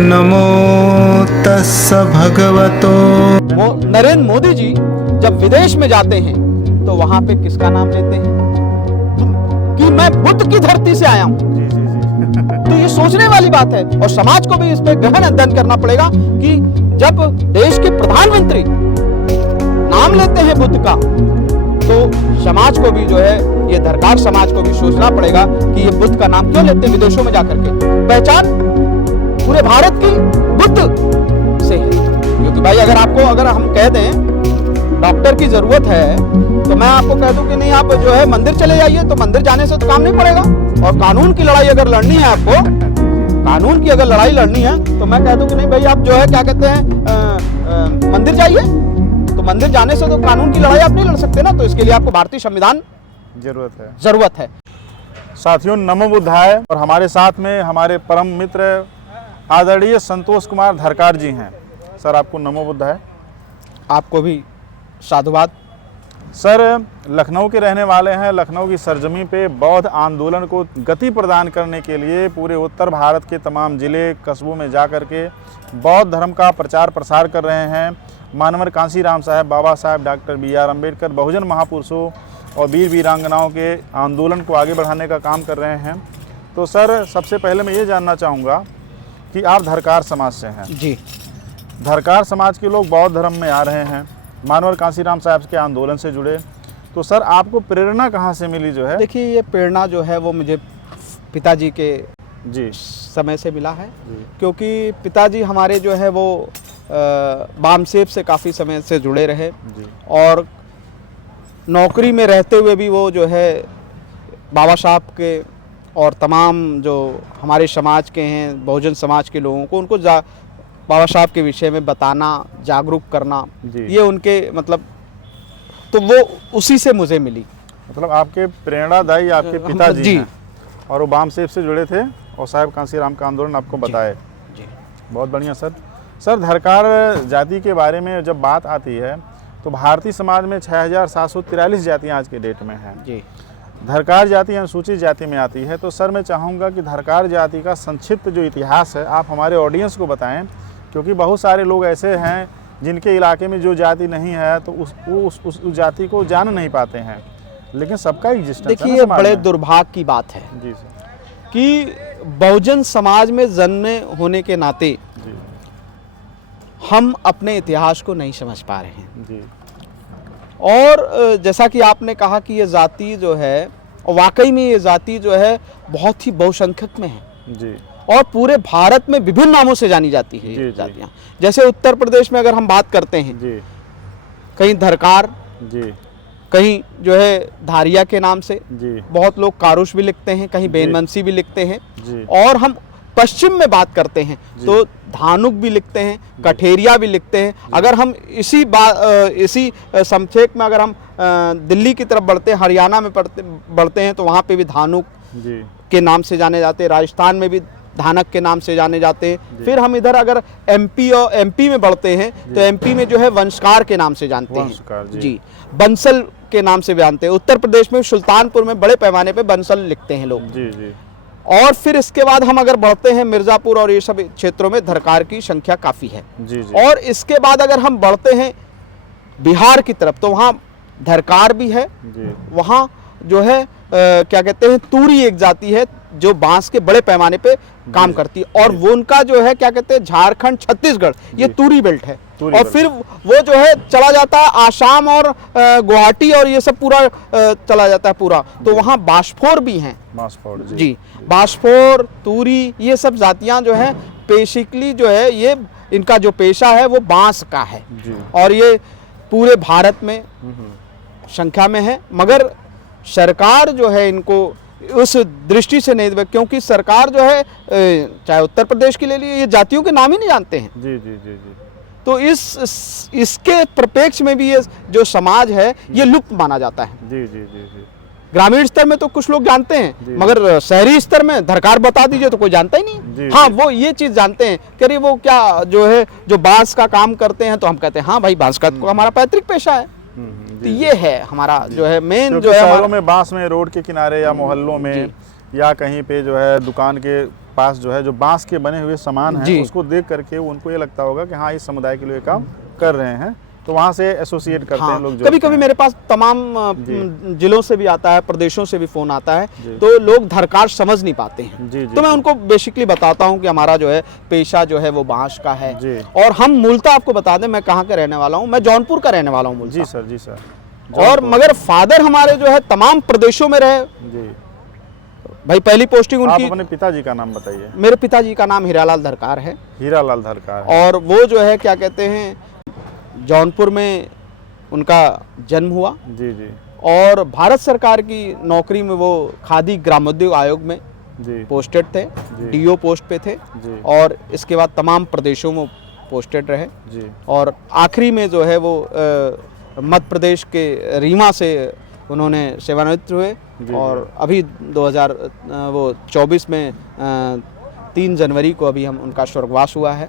नमो तस्स भगवतो। नरेंद्र मोदी जी जब विदेश में जाते हैं तो वहां पे किसका नाम लेते हैं कि मैं बुद्ध की धरती से आया हूं। तो ये सोचने वाली बात है और समाज को भी इस पे गहन अध्ययन करना पड़ेगा कि जब देश के प्रधानमंत्री नाम लेते हैं बुद्ध का तो समाज को भी जो है ये धरकार समाज को भी सोचना पड़ेगा कि ये बुद्ध का नाम क्यों लेते हैं विदेशों में जाकर के। पहचान पूरे भारत की बुद्ध से है, क्योंकि भाई अगर हम कह दें डॉक्टर की जरूरत है तो मैं आपको कह दूं कि नहीं आप जो है मंदिर चले जाइए, तो मंदिर जाने से तो काम नहीं पड़ेगा। और कानून की लड़ाई अगर लड़नी है आपको, कानून की अगर लड़ाई लड़नी है तो मैं कह दूं कि नहीं भाई आप जो है क्या कहते हैं मंदिर जाइए, तो मंदिर जाने से तो कानून की लड़ाई आप नहीं लड़ सकते ना। तो इसके लिए आपको भारतीय संविधान जरूरत है। साथियों नमो बुद्धाय। और हमारे साथ में हमारे परम मित्र आदरणीय संतोष कुमार धरकार जी हैं। सर आपको नमो बुद्धाय। आपको भी साधुवाद। सर लखनऊ के रहने वाले हैं। लखनऊ की सरजमी पे बौद्ध आंदोलन को गति प्रदान करने के लिए पूरे उत्तर भारत के तमाम ज़िले कस्बों में जा कर के बौद्ध धर्म का प्रचार प्रसार कर रहे हैं। मानवर कांशीराम साहब, बाबा साहब, डॉक्टर B.R. अम्बेडकर, बहुजन महापुरुषों और वीर वीरांगनाओं के आंदोलन को आगे बढ़ाने का काम कर रहे हैं। तो सर सबसे पहले मैं ये जानना चाहूँगा कि आप धरकार समाज से हैं। जी। धरकार समाज के लोग बौद्ध धर्म में आ रहे हैं, मानवर कांशीराम साहब के आंदोलन से जुड़े। तो सर आपको प्रेरणा कहाँ से मिली जो है? देखिए ये प्रेरणा जो है वो मुझे पिताजी के जी समय से मिला है, क्योंकि पिताजी हमारे जो है वो बामसेब से काफ़ी समय से जुड़े रहे और नौकरी में रहते हुए भी वो जो है बाबा साहब के और तमाम जो हमारे समाज के हैं बहुजन समाज के लोगों को उनको बाबा साहब के विषय में बताना, जागरूक करना, ये उनके मतलब तो वो उसी से मुझे मिली। मतलब आपके प्रेरणादायी आपके पिताजी जी हैं और वो बामसेब से जुड़े थे और साहब कांशीराम का आंदोलन आपको बताए। जी। बहुत बढ़िया सर। सर धरकार जाति के बारे में जब बात आती है तो भारतीय समाज में 6743 जातियाँ आज के डेट में हैं। जी। धरकार जाति अनुसूचित जाति में आती है। तो सर मैं चाहूँगा कि धरकार जाति का संक्षिप्त जो इतिहास है आप हमारे ऑडियंस को बताएं, क्योंकि बहुत सारे लोग ऐसे हैं जिनके इलाके में जो जाति नहीं है तो उस जाति को जान नहीं पाते हैं, लेकिन सबका एग्जिस्टेंस। देखिए ये बड़े दुर्भाग्य की बात है जी सर कि बहुजन समाज में जन्मे होने के नाते जी हम अपने इतिहास को नहीं समझ पा रहे हैं। जी। और जैसा कि आपने कहा कि ये जाति जो है और वाकई में ये जाति जो है बहुत ही बहुसंख्यक में है जी और पूरे भारत में विभिन्न नामों से जानी जाती है ये जातियाँ। जैसे उत्तर प्रदेश में अगर हम बात करते हैं जी कहीं धरकार जी, कहीं जो है धारिया के नाम से, जी बहुत लोग कारुष भी लिखते हैं, कहीं बेनमनसी भी लिखते हैं। जी। और हम पश्चिम में बात करते हैं तो धानुक भी लिखते हैं, कठेरिया भी लिखते हैं। अगर हम इसी संक्षेप में अगर हम दिल्ली की तरफ बढ़ते हैं, हरियाणा में बढ़ते हैं तो वहाँ पे भी धानुक के नाम से जाने जाते हैं। राजस्थान में भी धानक के नाम से जाने जाते हैं। फिर हम इधर अगर एमपी में बढ़ते हैं तो एमपी में जो है वंशकार के नाम से जानते हैं। जी। बंसल के नाम से जानते हैं। उत्तर प्रदेश में सुल्तानपुर में बड़े पैमाने पे बंसल लिखते हैं लोग। जी जी। और फिर इसके बाद हम अगर बढ़ते हैं मिर्ज़ापुर और ये सब क्षेत्रों में धरकार की संख्या काफ़ी है। जी जी। और इसके बाद अगर हम बढ़ते हैं बिहार की तरफ तो वहाँ धरकार भी है। वहाँ जो है क्या कहते हैं तूरी एक जाति है जो बांस के बड़े पैमाने पे काम करती है और वो उनका जो है क्या कहते हैं झारखंड छत्तीसगढ़ ये तूरी बेल्ट है। और फिर वो जो है चला जाता है आसाम और गुवाहाटी और ये सब पूरा चला जाता है पूरा। तो वहाँ बास्फोर भी हैं। जी। बास्फोर, तूरी ये सब जातियाँ जो है बेसिकली जो है ये इनका जो पेशा है वो बांस का है और ये पूरे भारत में संख्या में है। मगर सरकार जो है इनको उस दृष्टि से नहीं, क्योंकि सरकार जो है चाहे उत्तर प्रदेश के ले लिए ये जातियों के नाम ही नहीं जानते हैं। जी जी जी जी। तो इसके प्रपेक्ष में भी ये जो समाज है ये लुप्त माना जाता है। जी जी जी जी। ग्रामीण स्तर में तो कुछ लोग जानते हैं मगर शहरी स्तर में धरकार बता दीजिए तो कोई जानता ही नहीं। हाँ वो ये चीज़ जानते हैं कि अरे वो क्या जो है जो बांस का काम करते हैं तो हम कहते हैं हाँ भाई बांस का तो हमारा पैतृक पेशा है। तो ये है हमारा जो है मेन जो है शहरों में बांस में रोड के किनारे या मोहल्लों में या कहीं पे जो है दुकान के पास जो है जो बांस के बने हुए सामान जी। हैं उसको देख करके उनको ये लगता होगा कि हाँ इस समुदाय के लिए काम कर रहे हैं, तो वहाँ से एसोसिएट करते हैं लोग। कभी कभी मेरे पास तमाम जिलों से भी आता है, प्रदेशों से भी फोन आता है, तो लोग धरकार समझ नहीं पाते हैं। जी, जी, तो मैं उनको बेसिकली बताता हूं कि हमारा जो है पेशा जो है वो बांस का है। जी। और हम मूलतः आपको बता दें मैं कहाँ का रहने वाला हूं, मैं जौनपुर का रहने वाला हूं मूलतः। जी सर, जी सर। और मगर फादर हमारे जो है तमाम प्रदेशों में रहे। जी भाई पहली पोस्टिंग आप उनकी, अपने पिताजी का नाम बताइए। मेरे पिताजी का नाम हीरालाल धरकार है। हीरालाल धरकार। और वो जो है क्या कहते हैं जौनपुर में उनका जन्म हुआ। जी जी और भारत सरकार की नौकरी में वो खादी ग्रामोद्योग आयोग में जी पोस्टेड थे, डीओ पोस्ट पे थे। जी और इसके बाद तमाम प्रदेशों में पोस्टेड रहे। जी और आखिरी में जो है वो मध्य प्रदेश के रीवा से उन्होंने सेवानिवृत्त हुए। और अभी 2024 में 3 जनवरी को अभी हम उनका स्वर्गवास हुआ है।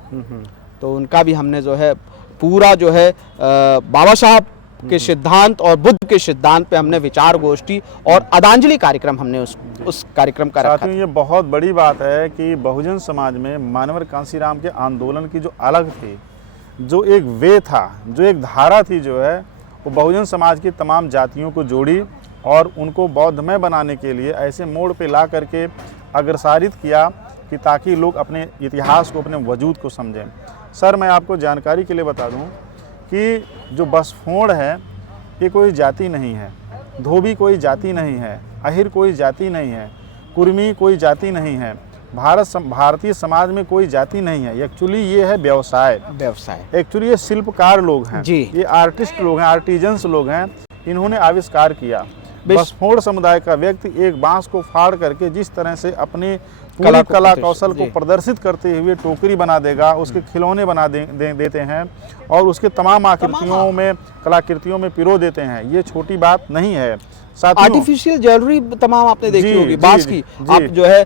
तो उनका भी हमने जो है पूरा जो है बाबा साहब के सिद्धांत और बुद्ध के सिद्धांत पे हमने विचार गोष्ठी और आदांजलि कार्यक्रम हमने उस कार्यक्रम का रखा साथियों, ये बहुत बड़ी बात है कि बहुजन समाज में मानवर कांसीराम के आंदोलन की जो अलग थी, जो एक वे था, जो एक धारा थी, जो है वो बहुजन समाज की तमाम जातियों को जोड़ी और उनको बौद्धमय बनाने के लिए ऐसे मोड़ पे ला करके अग्रसारित किया कि ताकि लोग अपने इतिहास को, अपने वजूद को समझें। सर, मैं आपको जानकारी के लिए बता दूं कि जो बसफोड़ है ये कोई जाति नहीं है, धोबी कोई जाति नहीं है, अहिर कोई जाति नहीं है, कुर्मी कोई जाति नहीं है, भारतीय समाज में कोई जाति नहीं है। एक्चुअली ये है व्यवसाय। एक्चुअली ये शिल्पकार लोग हैं जी। ये आर्टिस्ट लोग हैं, आर्टिजन्स लोग हैं, इन्होंने आविष्कार किया। बसफोड़ समुदाय का व्यक्ति एक बांस को फाड़ करके जिस तरह से अपने पूरी कला कौशल को प्रदर्शित करते हुए टोकरी बना देगा, उसके खिलौने बना देते हैं और उसके तमाम आकृतियों में, कलाकृतियों में पिरो देते हैं। ये छोटी बात नहीं है। आर्टिफिशियल ज्वेलरी तमाम आपने देखी होगी बांस की। आप जो है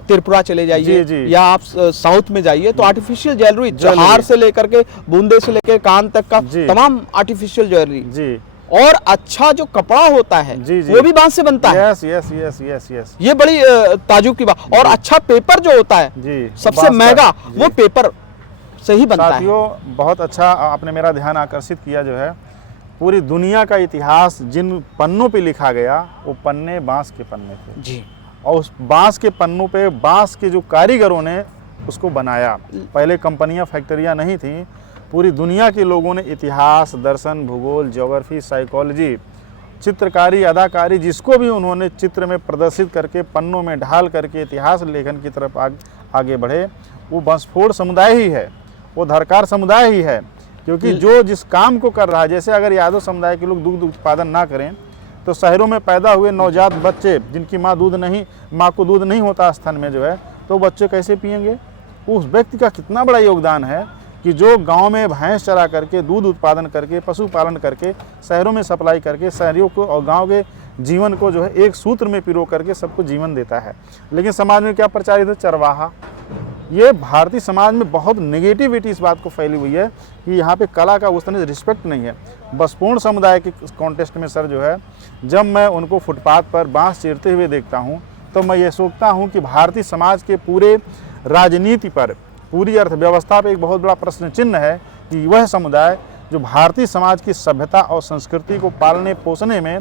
त्रिपुरा चले जाइए या आप साउथ में जाइए तो आर्टिफिशियल ज्वेलरी, हार से लेकर के बूंदे से लेकर कान तक का तमाम आर्टिफिशियल ज्वेलरी जी। और अच्छा जो कपड़ा होता है वो भी बांस से बनता है। Yes yes yes yes yes, ये बड़ी ताजुब की बात। और अच्छा पेपर जो होता है जी, सबसे महंगा वो पेपर से ही बनता है। साथियों, बहुत अच्छा आपने मेरा ध्यान आकर्षित किया। जो है पूरी दुनिया का इतिहास जिन पन्नों पे लिखा गया वो पन्ने बांस के पन्ने थे जी। और उस बांस के पन्नों पे बांस के जो कारीगरों ने उसको बनाया। पहले कंपनियां, फैक्ट्रियां नहीं थी। पूरी दुनिया के लोगों ने इतिहास, दर्शन, भूगोल, ज्योग्राफी, साइकोलॉजी, चित्रकारी, अदाकारी, जिसको भी उन्होंने चित्र में प्रदर्शित करके पन्नों में ढाल करके इतिहास लेखन की तरफ आगे बढ़े, वो बसफोड़ समुदाय ही है, वो धरकार समुदाय ही है। क्योंकि जो जिस काम को कर रहा है, जैसे अगर यादव समुदाय के लोग दुग्ध उत्पादन ना करें तो शहरों में पैदा हुए नवजात बच्चे जिनकी माँ को दूध नहीं होता स्तन में, जो है तो बच्चे कैसे पिएंगे? उस व्यक्ति का कितना बड़ा योगदान है कि जो गांव में भैंस चरा करके, दूध उत्पादन करके, पशुपालन करके, शहरों में सप्लाई करके शहरियों को और गांव के जीवन को जो है एक सूत्र में पिरो करके सबको जीवन देता है। लेकिन समाज में क्या प्रचारित है? चरवाहा। ये भारतीय समाज में बहुत नेगेटिविटी इस बात को फैली हुई है कि यहाँ पे कला का उस तरह रिस्पेक्ट नहीं है। बसफोड़ समुदाय के कॉन्टेस्ट में सर जो है, जब मैं उनको फुटपाथ पर बांस चीरते हुए देखता हूँ तो मैं ये सोचता हूँ कि भारतीय समाज के पूरे राजनीति पर, पूरी अर्थव्यवस्था पर एक बहुत बड़ा प्रश्न चिन्ह है कि वह समुदाय जो भारतीय समाज की सभ्यता और संस्कृति को पालने पोसने में,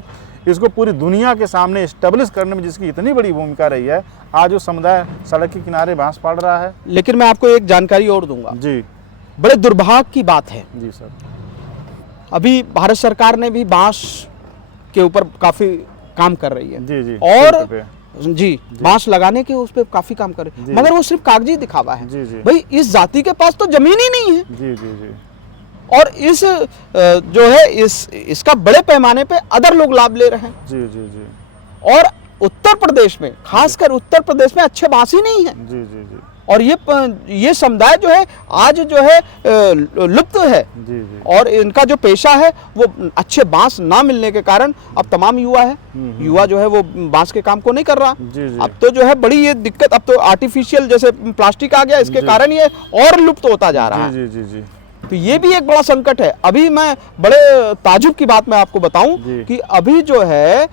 इसको पूरी दुनिया के सामने एस्टेब्लिश करने में जिसकी इतनी बड़ी भूमिका रही है, आज वो समुदाय सड़क के किनारे बांस पाड़ रहा है। लेकिन मैं आपको एक जानकारी और दूंगा जी। बड़े दुर्भाग्य की बात है जी सर, अभी भारत सरकार ने भी बांस के ऊपर काफी काम कर रही है। जी जी। और जी, बांस लगाने के उस पर काफी काम कर रही है, मगर वो सिर्फ कागजी दिखावा है। जी जी। भाई इस जाति के पास तो जमीन ही नहीं है। जी जी जी। और इस जो है इसका बड़े पैमाने पे अदर लोग लाभ ले रहे हैं। जी जी जी। और उत्तर प्रदेश में, खासकर उत्तर प्रदेश में अच्छे बांस ही नहीं है। जी जी जी। और ये समुदाय जो है आज जो है लुप्त है। जी जी। और इनका जो पेशा है वो अच्छे बांस ना मिलने के कारण अब तमाम युवा जो है वो बांस के काम को नहीं कर रहा। जी जी। अब तो जो है बड़ी ये दिक्कत, अब तो आर्टिफिशियल जैसे प्लास्टिक आ गया, इसके कारण ये और लुप्त होता जा रहा है। जी जी जी। तो ये भी एक बड़ा संकट है। अभी मैं बड़े ताजुब की बात मैं आपको बताऊं कि अभी जो है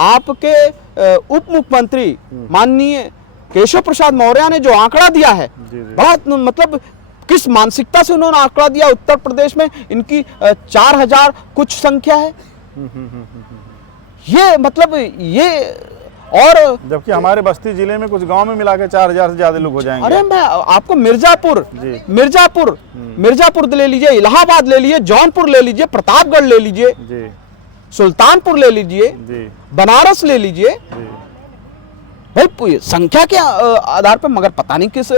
आपके उप मुख्यमंत्री माननीय केशव प्रसाद मौर्य ने जो आंकड़ा दिया है, जी, जी। बड़ा मतलब किस मानसिकता से उन्होंने आंकड़ा दिया। उत्तर प्रदेश में इनकी 4000 कुछ संख्या है। ये मतलब ये, और जबकि हमारे बस्ती जिले में कुछ गांव में मिला के 4000 से ज्यादा लोग हो जाएंगे। अरे मैं आपको मिर्जापुर जी। मिर्जापुर ले लीजिए, इलाहाबाद ले लीजिए, जौनपुर ले लीजिए, प्रतापगढ़ ले लीजिए, जी सुल्तानपुर ले लीजिए, जी बनारस ले लीजिए। जी। भाई संख्या के आधार पर, मगर पता नहीं किस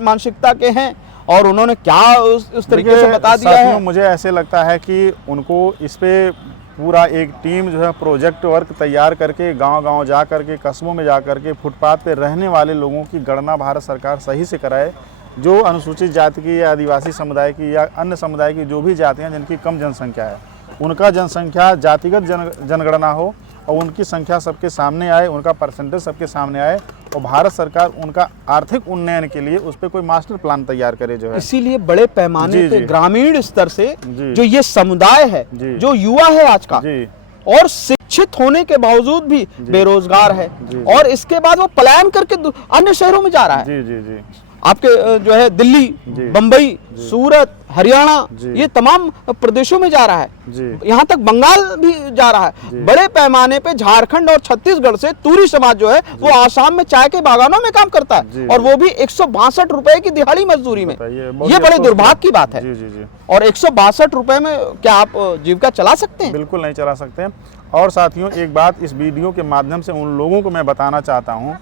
मानसिकता के हैं और उन्होंने क्या उस तरीके से बता दिया साथियों, है। मुझे ऐसे लगता है कि उनको इस पे पूरा एक टीम जो है प्रोजेक्ट वर्क तैयार करके गांव-गांव जा करके, कस्बों में जा करके, फुटपाथ पे रहने वाले लोगों की गणना भारत सरकार सही से कराए। जो अनुसूचित जाति की या आदिवासी समुदाय की या अन्य समुदाय की जो भी जातियां जिनकी कम जनसंख्या है, उनका जनसंख्या जातिगत जनगणना हो और उनकी संख्या सबके सामने आए, उनका परसेंटेज सबके सामने आए और भारत सरकार उनका आर्थिक उन्नयन के लिए उस पर कोई मास्टर प्लान तैयार करे जो है। इसीलिए बड़े पैमाने जी, पे जी। ग्रामीण स्तर से जी। जो ये समुदाय है, जी। जो युवा है आज का, जी और शिक्षित होने के बावजूद भी बेरोजगार है, जी। और इसके बाद वो पलायन करके अन्य शहरों में जा रहा है। जी जी जी आपके जो है दिल्ली, जी। बंबई, सूरत, हरियाणा, जी। ये तमाम प्रदेशों में जा रहा है। जी यहाँ तक बंगाल भी जा रहा जी। है। बड़े पैमाने पे झारखंड और छत्तीसगढ़ से तूरी समाज जो है वो आसाम में चाय के बागानों में काम करता जी। है, और वो भी 162 रुपए की दिहाड़ी मजदूरी में। बताइए, ये बहुत बड़े अफसोस दुर्भाग्य की की बात है। जी जी जी। और 162 रुपए में क्या आप जीविका चला सकते हैं? बिल्कुल नहीं चला सकते। और साथियों, एक बात इस वीडियो के माध्यम से उन लोगों को मैं बताना चाहता हूँ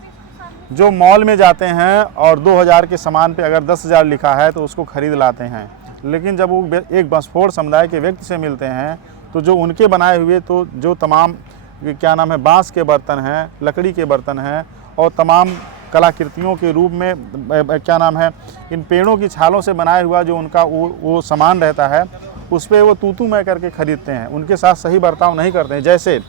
जो मॉल में जाते हैं और 2000 के सामान पे अगर 10,000 लिखा है तो उसको खरीद लाते हैं, लेकिन जब वो एक बसफोड़ समुदाय के व्यक्ति से मिलते हैं तो जो उनके बनाए हुए तो जो तमाम क्या नाम है बांस के बर्तन हैं, लकड़ी के बर्तन हैं और तमाम कलाकृतियों के रूप में क्या नाम है इन पेड़ों की छालों से बनाया हुआ जो उनका वो सामान रहता है, उस पर वो तू मैं करके ख़रीदते हैं। उनके साथ सही बर्ताव नहीं करते हैं। जैसे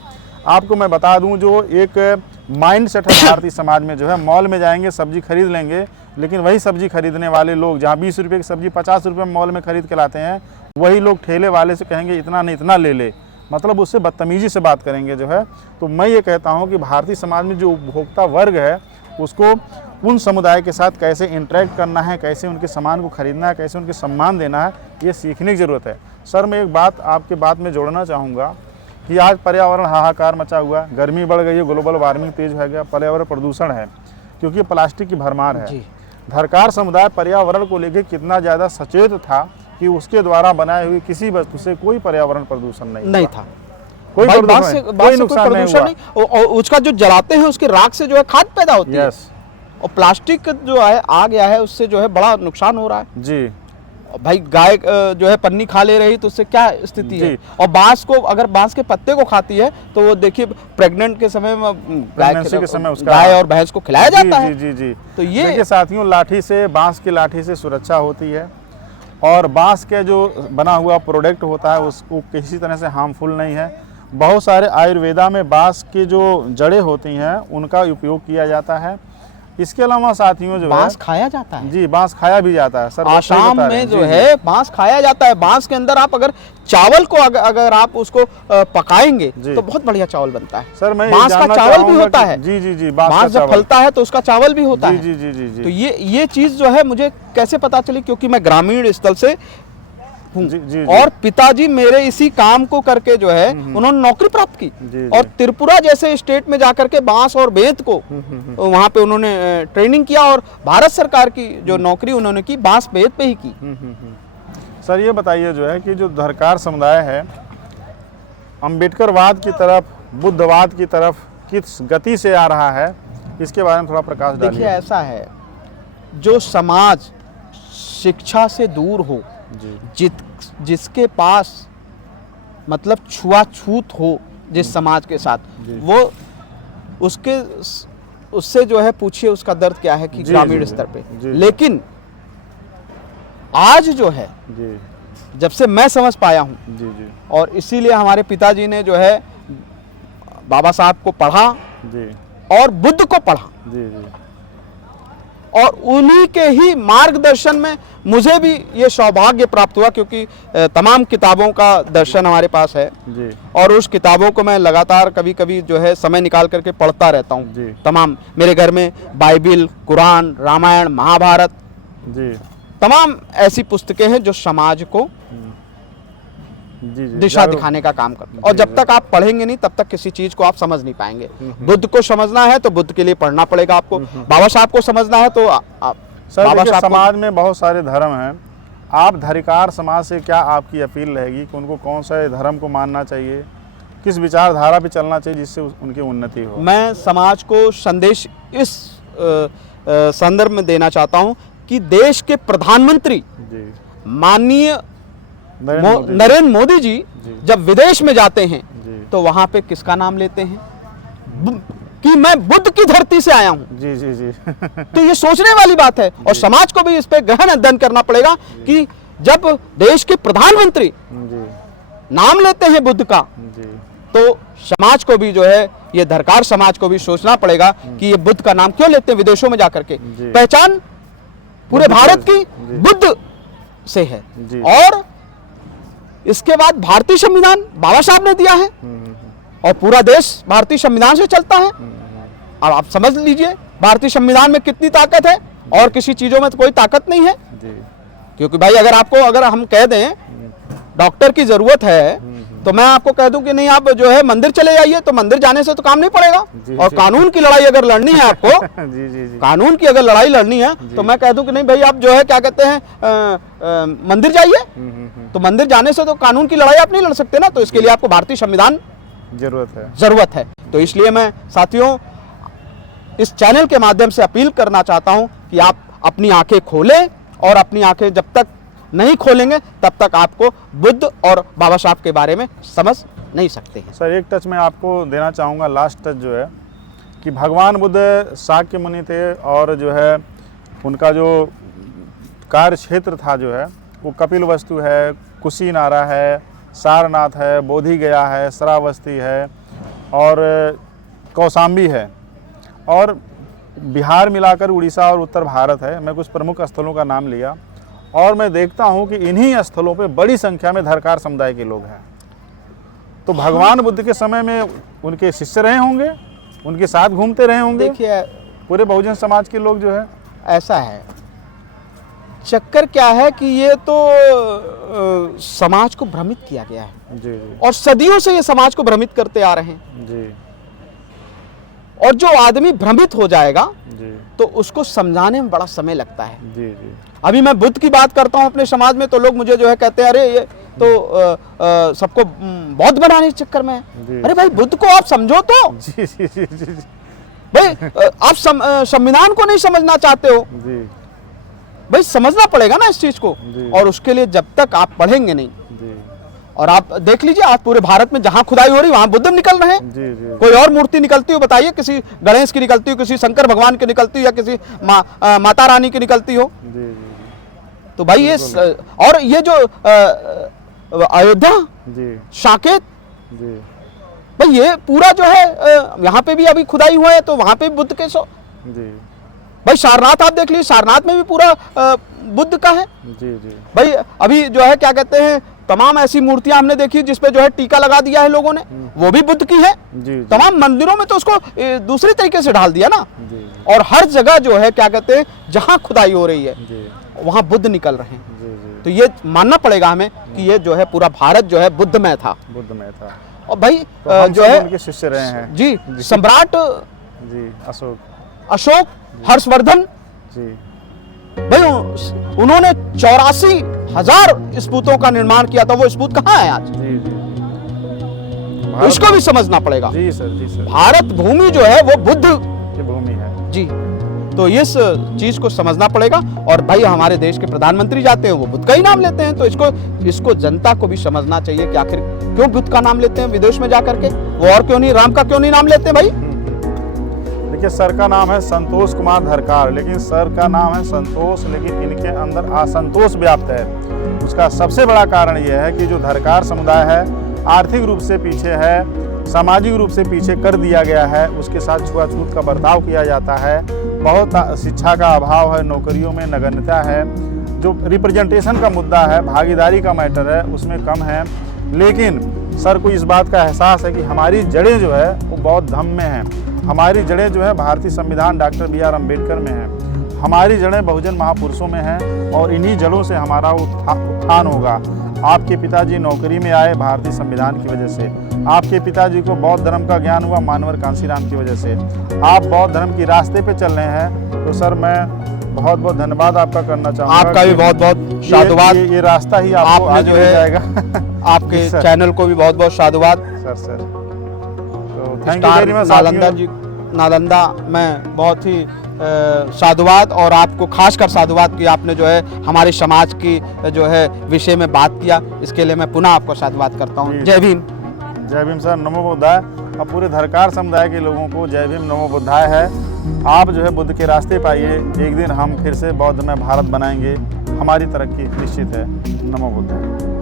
आपको मैं बता दूं, जो एक माइंड सेट है भारतीय समाज में, जो है मॉल में जाएंगे सब्जी खरीद लेंगे, लेकिन वही सब्जी खरीदने वाले लोग जहाँ 20 रुपये की सब्जी 50 रुपये में मॉल में खरीद के लाते हैं, वही लोग ठेले वाले से कहेंगे इतना नहीं इतना ले ले, मतलब उससे बदतमीजी से बात करेंगे जो है। तो मैं ये कहता हूँ कि भारतीय समाज में जो उपभोक्ता वर्ग है उसको उन समुदाय के साथ कैसे इंटरेक्ट करना है, कैसे उनके सामान को खरीदना है, कैसे उनके सम्मान देना है, ये सीखने की ज़रूरत है। सर, मैं एक बात आपके बात में जोड़ना चाहूँगा कि आज पर्यावरण हाहाकार मचा हुआ, गर्मी बढ़ गई है, ग्लोबल वार्मिंग तेज हो गया, पर्यावरण प्रदूषण है क्योंकि प्लास्टिक की भरमार है। धरकार समुदाय पर्यावरण को लेकर कितना ज़्यादा सचेत था कि उसके द्वारा बनाई हुई किसी वस्तु से कोई पर्यावरण प्रदूषण नहीं था। कोई कोई नुकसान नहीं। और उसका जो जलाते हैं उसके राख से जो है खाद पैदा होती है, और प्लास्टिक जो है आ गया है उससे जो है बड़ा नुकसान हो रहा है जी। भाई गाय जो है पन्नी खा ले रही तो उससे क्या स्थिति है, और बांस को अगर बांस के पत्ते को खाती है तो वो देखिए प्रेग्नेंट के समय में गाय और भैंस को खिलाया जाता है। जी जी। तो ये देखिए साथियों, लाठी से, बांस की लाठी से सुरक्षा होती है और बांस के जो बना हुआ प्रोडक्ट होता है उसको किसी तरह से हार्मफुल नहीं है। बहुत सारे आयुर्वेदा में बांस की जो जड़ें होती हैं उनका उपयोग किया जाता है। इसके अलावा साथियों जो बांस खाया जाता है जी, बांस खाया भी जाता है सर। आसाम में जो है बांस खाया जाता है। बांस के अंदर आप अगर चावल को अगर आप उसको पकाएंगे तो बहुत बढ़िया चावल बनता है सर। मैं बांस का चावल भी होता है जी जी जी। बांस जब फलता है तो उसका चावल भी होता है जी जी जी जी। तो ये चीज जो है मुझे कैसे पता चली, क्योंकि मैं ग्रामीण स्थल से हूँ और पिताजी मेरे इसी काम को करके जो है उन्होंने नौकरी प्राप्त की और त्रिपुरा जैसे स्टेट में जाकर के बांस और बेंत को वहाँ पे उन्होंने ट्रेनिंग किया और भारत सरकार की जो नौकरी उन्होंने की बांस बेंत पे ही की। सर, ये बताइए जो है कि जो धरकार समुदाय है अम्बेडकरवाद की तरफ, बुद्धवाद की तरफ किस गति से आ रहा है, इसके बारे में थोड़ा प्रकाश डालिए। देखिए, ऐसा है, जो समाज शिक्षा से दूर हो, जिसके पास मतलब छुआछूत हो जिस समाज के साथ, वो उससे जो है पूछिए उसका दर्द क्या है कि ग्रामीण स्तर पे। लेकिन आज जो है जब से मैं समझ पाया हूँ और इसीलिए हमारे पिताजी ने जो है बाबा साहब को पढ़ा और बुद्ध को पढ़ा और उन्हीं के ही मार्गदर्शन में मुझे भी ये सौभाग्य प्राप्त हुआ, क्योंकि तमाम किताबों का दर्शन हमारे पास है जी और उस किताबों को मैं लगातार कभी कभी जो है समय निकाल करके पढ़ता रहता हूँ। जी तमाम मेरे घर में बाइबिल, कुरान, रामायण, महाभारत, जी तमाम ऐसी पुस्तकें हैं जो समाज को जी जी दिशा दिखाने का काम करते हैं। और जब तक आप पढ़ेंगे नहीं तब तक किसी चीज को आप समझ नहीं पाएंगे। बुद्ध को समझना है तो बुद्ध के लिए पढ़ना पड़ेगा आपको। बाबा साहब को समझना है तो सर देखिए, समाज में बहुत सारे धर्म हैं। आप धरिकार समाज से क्या आपकी अपील रहेगी कि उनको कौन सा धर्म को मानना चाहिए, किस विचारधारा पे चलना चाहिए जिससे उनकी उन्नति हो? मैं समाज को संदेश इस संदर्भ में देना चाहता हूं कि देश के प्रधानमंत्री जी माननीय नरेंद्र नरेंद्र मोदी जी जब विदेश में जाते हैं जी तो वहां पे किसका नाम लेते हैं? कि मैं बुद्ध की धरती से आया हूं। जी जी जी तो ये सोचने वाली बात है और समाज को भी इस पे गहन अध्ययन करना पड़ेगा कि जब देश के प्रधानमंत्री जी नाम लेते हैं बुद्ध का, जी तो समाज को भी जो है, ये धरकार समाज को भी सोचना पड़ेगा कि ये बुद्ध का नाम क्यों लेते हैं विदेशों में जाकर के। जी। पहचान पूरे बुद्ध भारत से, की जी। बुद्ध से है। जी। और इसके बाद भारतीय संविधान बाबा साहब ने दिया है और पूरा देश भारतीय संविधान से चलता है। अब आप समझ लीजिए भारतीय संविधान में कितनी ताकत है और किसी चीजों में तो कोई ताकत नहीं है। जी क्योंकि भाई अगर हम कह दें डॉक्टर की जरूरत है तो मैं आपको कह दूं कि नहीं आप जो है मंदिर चले जाइए, तो मंदिर जाने से तो काम नहीं पड़ेगा। जी, और जी। कानून की लड़ाई अगर लड़नी है आपको जी जी जी कानून की अगर लड़ाई लड़नी है तो मैं कह दूं कि नहीं भाई आप जो है क्या कहते हैं मंदिर जाइए। तो मंदिर जाने से तो कानून की लड़ाई आप नहीं लड़ सकते ना, तो इसके लिए आपको भारतीय संविधान जरूरत है। तो इसलिए मैं साथियों इस चैनल के माध्यम से अपील करना चाहता हूं कि आप अपनी आंखें खोलें और अपनी आंखें जब तक नहीं खोलेंगे तब तक आपको बुद्ध और बाबा साहब के बारे में समझ नहीं सकते हैं। सर एक टच मैं आपको देना चाहूँगा, लास्ट टच जो है कि भगवान बुद्ध शाक्य मुनि थे और जो है उनका जो कार्य क्षेत्र था जो है वो कपिल वस्तु है, कुशीनारा है, सारनाथ है, बोधि गया है, श्रावस्ती है और कौशाम्बी है और बिहार मिलाकर उड़ीसा और उत्तर भारत है। मैं कुछ प्रमुख स्थलों का नाम लिया और मैं देखता हूं कि इन्हीं स्थलों पे बड़ी संख्या में धरकार समुदाय के लोग हैं। तो भगवान बुद्ध के समय में उनके शिष्य रहे होंगे, उनके साथ घूमते रहे होंगे। देखिए पूरे बहुजन समाज के लोग जो है, ऐसा है, चक्कर क्या है कि ये तो समाज को भ्रमित किया गया है जी जी और सदियों से ये समाज को भ्रमित करते आ रहे हैं। जी और जो आदमी भ्रमित हो जाएगा जी तो उसको समझाने में बड़ा समय लगता है। जी जी अभी मैं बुद्ध की बात करता हूँ अपने समाज में तो लोग मुझे जो है कहते हैं अरे ये तो सबको बौद्ध बनाने के चक्कर में है। जी। अरे भाई बुद्ध को आप समझो तो जी जी जी जी जी भाई आप संविधान को नहीं समझना चाहते हो, जी भाई समझना पड़ेगा ना इस चीज को। जी। और उसके लिए जब तक आप पढ़ेंगे नहीं, जी और आप देख लीजिए आज पूरे भारत में जहां खुदाई हो रही वहां बुद्ध निकल रहे हैं। जी जी कोई और मूर्ति निकलती हो बताइए, किसी गणेश की निकलती हो, किसी शंकर भगवान की निकलती हो या किसी माता रानी की निकलती हो। जी जी तो भाई ये और ये जो अयोध्या जी साकेत, जी भाई ये पूरा जो है यहाँ पे भी अभी खुदाई हुआ है तो वहां पे भी बुद्ध के जी भाई सारनाथ आप देख लीजिए, सारनाथ में भी पूरा बुद्ध का है। जी जी भाई अभी जो है क्या कहते हैं तमाम ऐसी मूर्तियां हमने देखी जिसपे जो है टीका लगा दिया है लोगों ने, वो भी बुद्ध की है। जी तमाम मंदिरों में तो उसको दूसरी तरीके से ढाल दिया ना। जी और हर जगह जो है क्या कहते हैं जहां खुदाई हो रही है जी वहां बुद्ध निकल रहे हैं। जी जी तो ये मानना पड़ेगा हमें कि ये जो है पूरा भारत जो है बुद्धमय था। बुद्ध में था और भाई तो हम जो सब है उनके शिष्य रहे हैं। जी सम्राट जी अशोक अशोक, हर्षवर्धन, जी भाई उन्होंने 84,000 स्पूतों का निर्माण किया था। वो स्पूत कहाँ है आज? जी जी तो इसको भी समझना पड़ेगा। जी सर भारत भूमि जो है वो बुद्ध की भूमि है। जी, तो इस चीज को समझना पड़ेगा। और भाई हमारे देश के प्रधानमंत्री जाते हैं वो बुद्ध का ही नाम लेते हैं, तो इसको जनता को भी समझना चाहिए कि आखिर क्यों बुद्ध का नाम लेते हैं विदेश में जाकर के, वो और क्यों नहीं राम का क्यों नहीं नाम लेते भाई। देखिए सर का नाम है संतोष कुमार धरकार, लेकिन सर का नाम है संतोष, लेकिन इनके अंदर असंतोष व्याप्त है। उसका सबसे बड़ा कारण यह है कि जो धरकार समुदाय है आर्थिक रूप से पीछे है, सामाजिक रूप से पीछे कर दिया गया है, उसके साथ छुआछूत का बर्ताव किया जाता है, बहुत शिक्षा का अभाव है, नौकरियों में नगण्यता है, जो रिप्रेजेंटेशन का मुद्दा है, भागीदारी का मैटर है, उसमें कम है। लेकिन सर को इस बात का एहसास है कि हमारी जड़ें जो है वो बौद्ध धर्म में हैं। हमारी जड़ें जो है भारतीय संविधान डॉक्टर B.R. अम्बेडकर में हैं। हमारी जड़ें बहुजन महापुरुषों में हैं और इन्हीं जड़ों से हमारा उत्थान होगा। आपके पिताजी नौकरी में आए भारतीय संविधान की वजह से। आपके पिताजी को बौद्ध धर्म का ज्ञान हुआ मानवर कांसीराम की वजह से। आप बौद्ध धर्म की रास्ते पे चल रहे हैं, तो सर मैं बहुत बहुत धन्यवाद आपका करना चाहूँगा। आपका भी बहुत बहुत साधुवाद। ये रास्ता ही आपको आपने आगे जो ले है जाएगा। आपके चैनल को भी बहुत बहुत साधुवाद। सर तो thank you star very much Nalanda में बहुत ही साधुवाद, और आपको खासकर साधुवाद कि आपने जो है हमारे समाज की जो है विषय में बात किया, इसके लिए मैं पुनः आपको साधुवाद करता हूँ। जय भीम। जय भीम सर, नमो बुद्धाय। और पूरे धरकार समुदाय के लोगों को जय भीम नमो बुद्धाय है। आप जो है बुद्ध के रास्ते पाइए, एक दिन हम फिर से बौद्ध में भारत बनाएंगे, हमारी तरक्की निश्चित है। नमो बुद्धाय।